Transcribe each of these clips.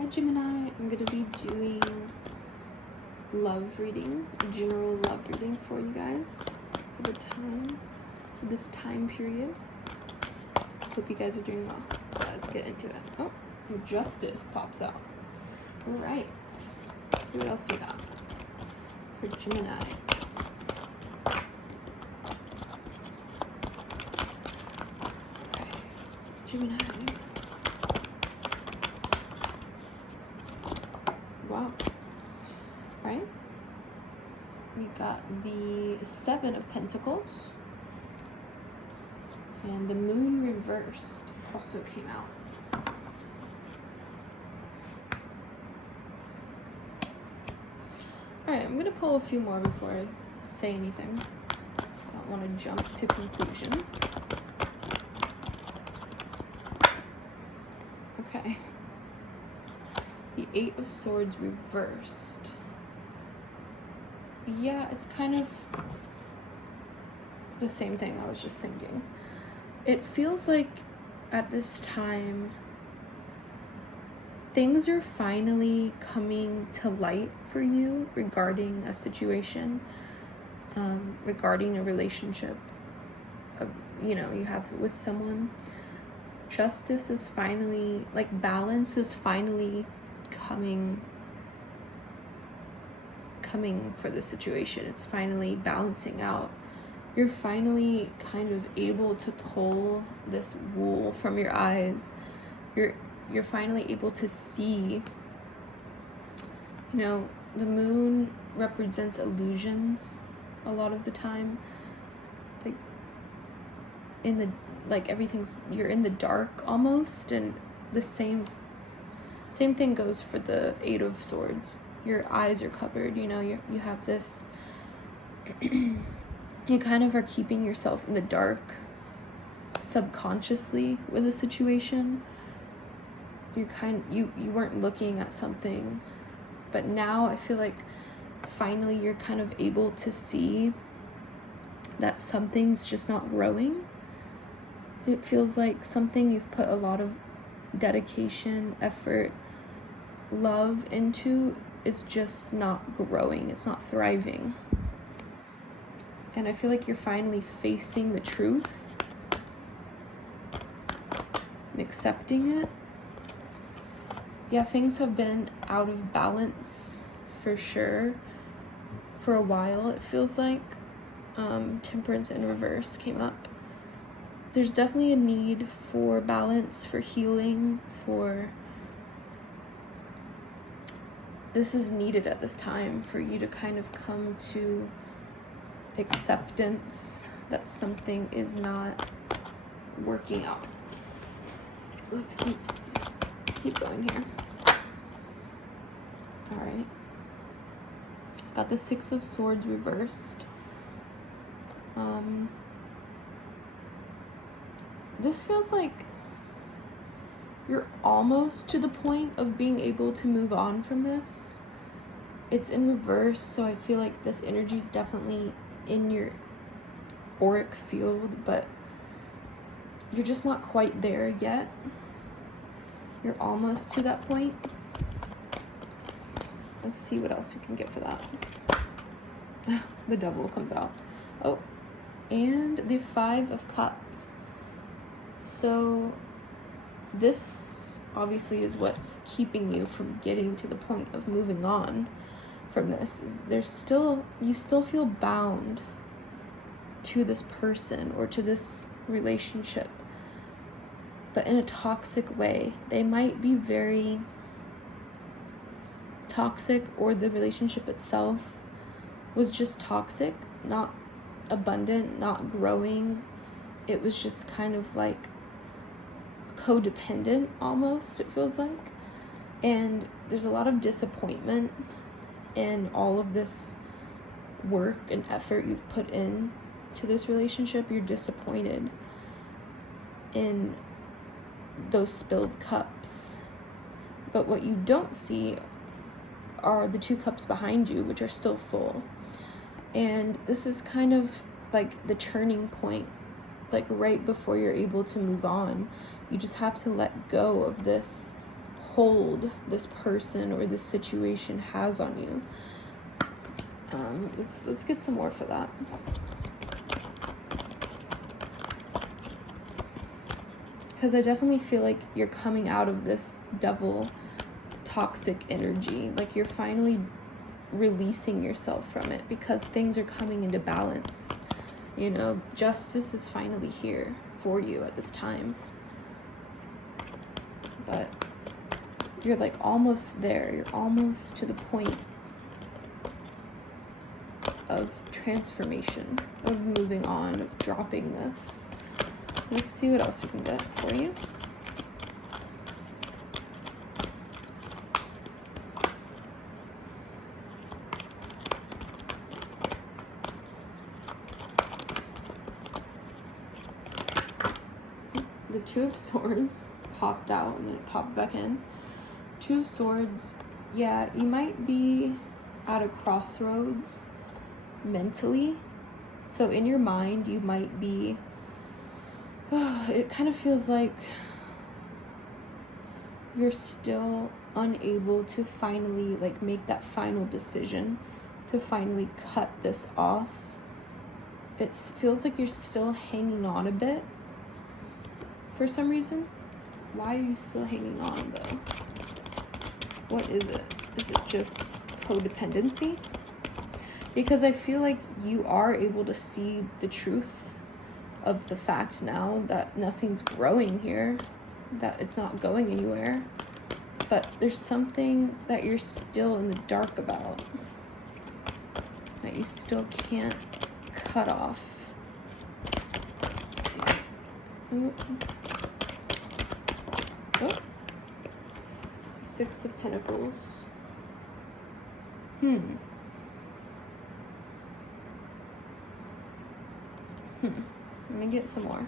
Hi Gemini, I'm going to be doing love reading, a general love reading for you guys for this time period. Hope you guys are doing well. Let's get into it. Oh, Justice pops out. Alright, let's see what else we got for Gemini. Okay, Gemini. Wow. Right? We got the Seven of Pentacles. And the Moon reversed also came out. Alright, I'm going to pull a few more before I say anything. I don't want to jump to conclusions. Okay. The Eight of Swords reversed. Yeah, it's kind of the same thing I was just thinking. It feels like at this time, things are finally coming to light for you regarding a situation, regarding a relationship, you have with someone. Justice is finally, balance is finally coming for the situation. It's finally balancing out. You're finally kind of able to pull this wool from your eyes. You're finally able to see, the moon represents illusions a lot of the time. You're in the dark almost, and the same thing goes for the Eight of Swords. Your eyes are covered, you have this you kind of are keeping yourself in the dark subconsciously with a situation. You weren't looking at something, but now I feel like finally you're kind of able to see that something's just not growing. It feels like something you've put a lot of dedication, effort, love into is just not growing. It's not thriving. And I feel like you're finally facing the truth and accepting it. Yeah, things have been out of balance for sure for a while, it feels like. Temperance in reverse came up. There's definitely a need for balance, for healing, this is needed at this time for you to kind of come to acceptance that something is not working out. Let's keep going here. All right. Got the Six of Swords reversed. This feels like you're almost to the point of being able to move on from this. It's in reverse, so I feel like this energy is definitely in your auric field, but you're just not quite there yet. You're almost to that point. Let's see what else we can get for that. The Devil comes out. Oh, and the Five of Cups. So this obviously is what's keeping you from getting to the point of moving on from this. You still feel bound to this person or to this relationship, but in a toxic way. They might be very toxic, or the relationship itself was just toxic, not abundant, not growing. It was just kind of like codependent almost, it feels like. And there's a lot of disappointment in all of this work and effort you've put in to this relationship. You're disappointed in those spilled cups. But what you don't see are the two cups behind you, which are still full. And this is kind of like the turning point, like right before you're able to move on. You just have to let go of this hold this person or this situation has on you. Let's get some more for that. Because I definitely feel like you're coming out of this devil toxic energy. Like you're finally releasing yourself from it because things are coming into balance. You know, justice is finally here for you at this time. But you're like almost there. You're almost to the point of transformation, of moving on, of dropping this. Let's see what else we can get for you. The Two of Swords popped out and then it popped back in. Two of Swords, yeah, you might be at a crossroads mentally. So in your mind, you might be, it kind of feels like you're still unable to finally like make that final decision to finally cut this off. It feels like you're still hanging on a bit for some reason. Why are you still hanging on though? What is it? Is it just codependency? Because I feel like you are able to see the truth of the fact now that nothing's growing here, that it's not going anywhere, but there's something that you're still in the dark about, that you still can't cut off. Let's see. Oh. Six of Pentacles. Let me get some more.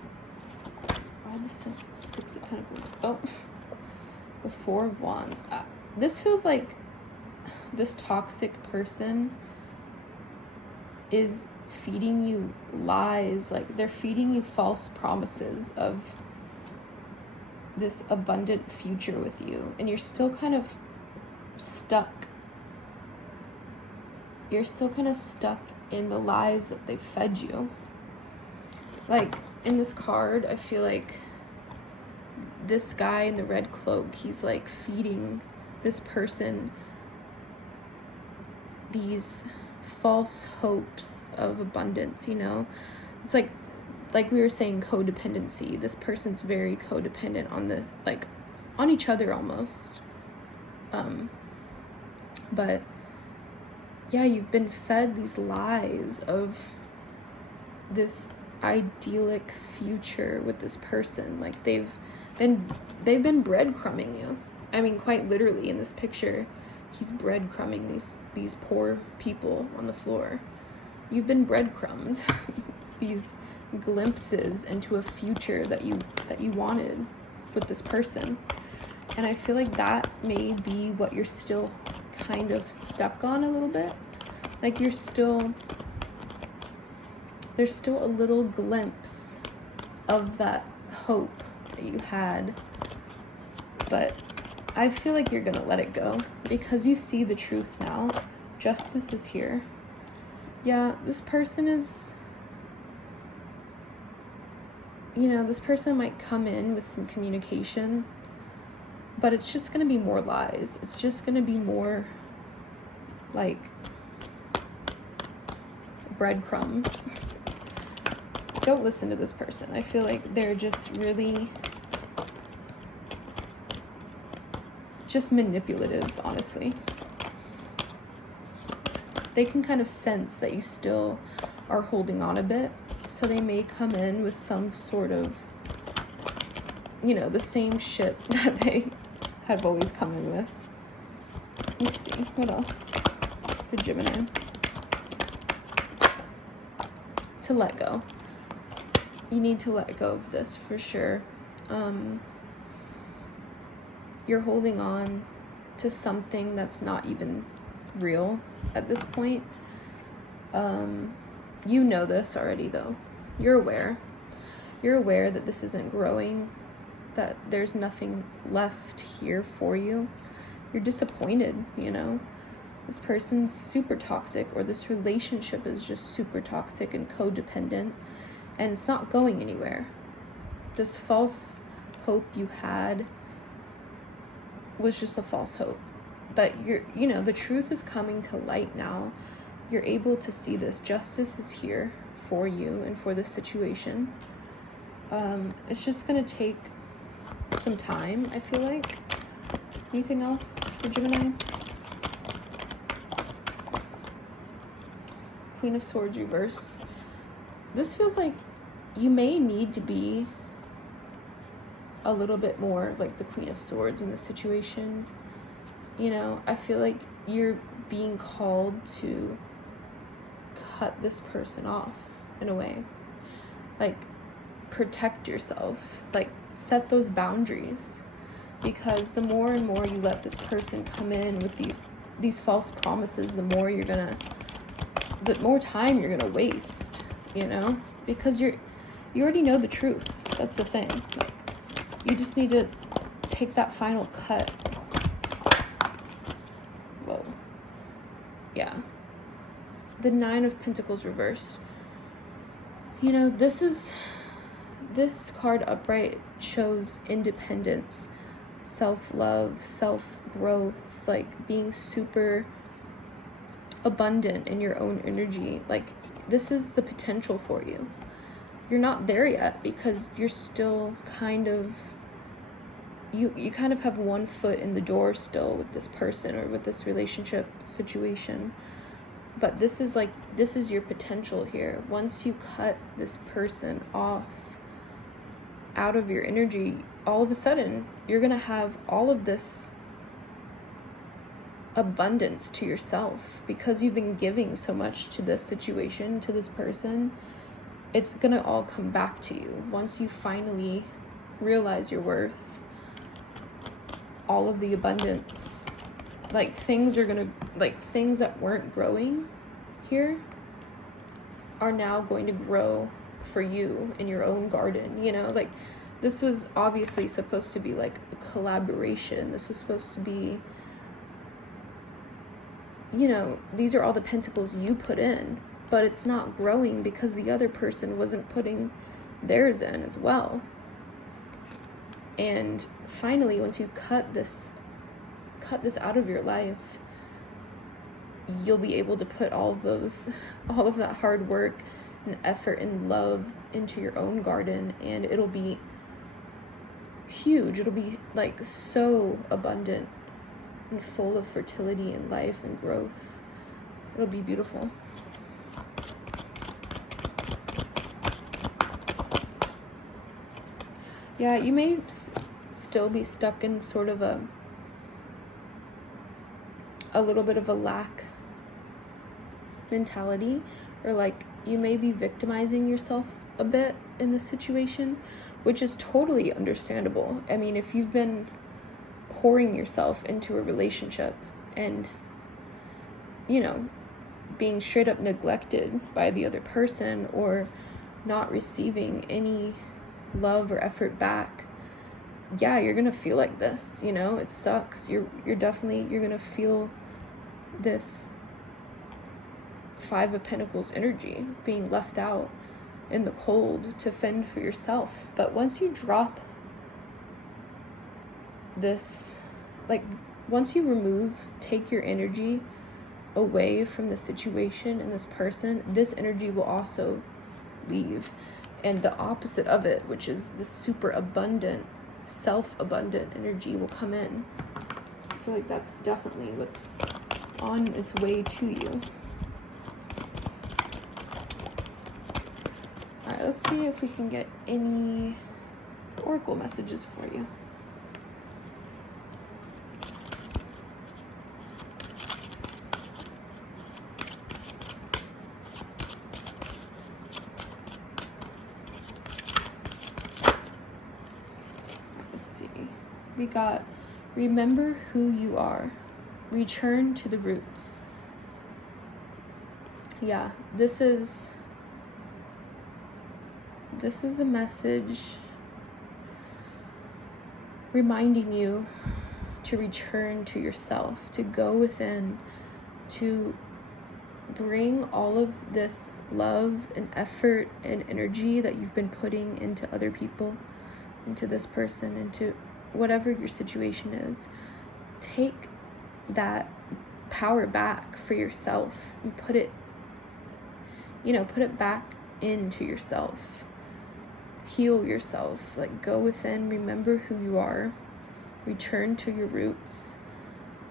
Why the Six of Pentacles? Oh, the Four of Wands. This feels like this toxic person is feeding you lies. Like they're feeding you false promises of this abundant future with you, and you're still kind of stuck. You're still kind of stuck in the lies that they fed you. Like in this card, I feel like this guy in the red cloak, he's like feeding this person these false hopes of abundance, you know? It's like we were saying, codependency. This person's very codependent on this, like on each other almost. But yeah, you've been fed these lies of this idyllic future with this person. Like they've been breadcrumbing you. I mean, quite literally in this picture, he's breadcrumbing these poor people on the floor. You've been breadcrumbed. These glimpses into a future that you wanted with this person. And I feel like that may be what you're still kind of stuck on a little bit. Like there's still a little glimpse of that hope that you had. But I feel like you're gonna let it go because you see the truth now. Justice is here. Yeah, this person is, you know, this person might come in with some communication, but it's just gonna be more lies. It's just gonna be more like breadcrumbs. Don't listen to this person. I feel like they're just really just manipulative, honestly. They can kind of sense that you still are holding on a bit, so they may come in with some sort of, you know, the same shit that they have always come in with. Let's see, what else for Gemini? To let go. You need to let go of this for sure. You're holding on to something that's not even real at this point. You know this already though. You're aware that this isn't growing that there's nothing left here for you. You're disappointed, you know? This person's super toxic, or this relationship is just super toxic and codependent, and it's not going anywhere. This false hope you had was just a false hope. But the truth is coming to light now. You're able to see this. Justice is here for you and for this situation. It's just going to take some time, I feel like. Anything else for Gemini? Queen of Swords reverse. This feels like you may need to be a little bit more like the Queen of Swords in this situation. You know, I feel like you're being called to cut this person off in a way. Like, protect yourself. Like, set those boundaries. Because the more and more you let this person come in with these false promises, the more time you're gonna waste, you know? Because you already know the truth. That's the thing. Like, you just need to take that final cut. Whoa. Yeah. The Nine of Pentacles reversed. You know, this card upright shows independence, self-love, self-growth, like being super abundant in your own energy. Like, this is the potential for you. You're not there yet because you're still kind of, you kind of have one foot in the door still with this person or with this relationship situation. But this is your potential here. Once you cut this person off out of your energy, all of a sudden you're gonna have all of this abundance to yourself because you've been giving so much to this situation, to this person. It's gonna all come back to you once you finally realize your worth. All of the abundance, like things that weren't growing here are now going to grow for you in your own garden, you know? Like, this was obviously supposed to be like a collaboration. This was supposed to be, you know, these are all the pentacles you put in, but it's not growing because the other person wasn't putting theirs in as well. And finally, once you cut this out of your life, you'll be able to put all of that hard work and effort and love into your own garden, and it'll be huge. It'll be like so abundant and full of fertility and life and growth. It'll be beautiful. Yeah, you may still be stuck in sort of a little bit of a lack mentality, or like you may be victimizing yourself a bit in this situation, which is totally understandable. I mean, if you've been pouring yourself into a relationship and, you know, being straight up neglected by the other person or not receiving any love or effort back, yeah, you're gonna feel like this, you know? It sucks. You're gonna feel this Five of Pentacles energy, being left out in the cold to fend for yourself. But once you drop this, like, once you take your energy away from the situation and this person, this energy will also leave. And the opposite of it, which is the super abundant, self-abundant energy, will come in. I feel like that's definitely what's on its way to you. Alright, let's see if we can get any oracle messages for you. We got, remember who you are. Return to the roots. Yeah, this is a message reminding you to return to yourself, to go within, to bring all of this love and effort and energy that you've been putting into other people, into this person, into whatever your situation is. Take that power back for yourself and put it back into yourself. Heal yourself. Like, go within, remember who you are, return to your roots.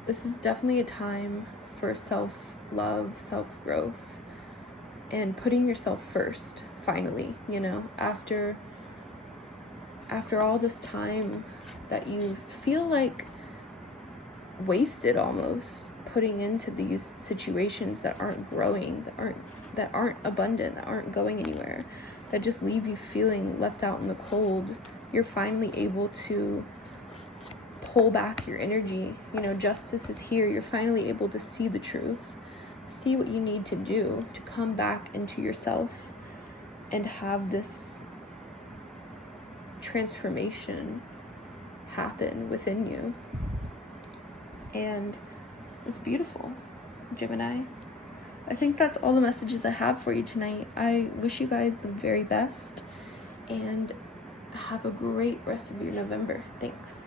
This is definitely a time for self-love, self-growth, and putting yourself first, finally, after all this time that you feel like wasted almost, putting into these situations that aren't growing, that aren't abundant, that aren't going anywhere, that just leave you feeling left out in the cold. You're finally able to pull back your energy. Justice is here. You're finally able to see the truth, see what you need to do to come back into yourself and have this transformation happen within you. And it's beautiful, Gemini. I think that's all the messages I have for you tonight. I wish you guys the very best and have a great rest of your November. Thanks.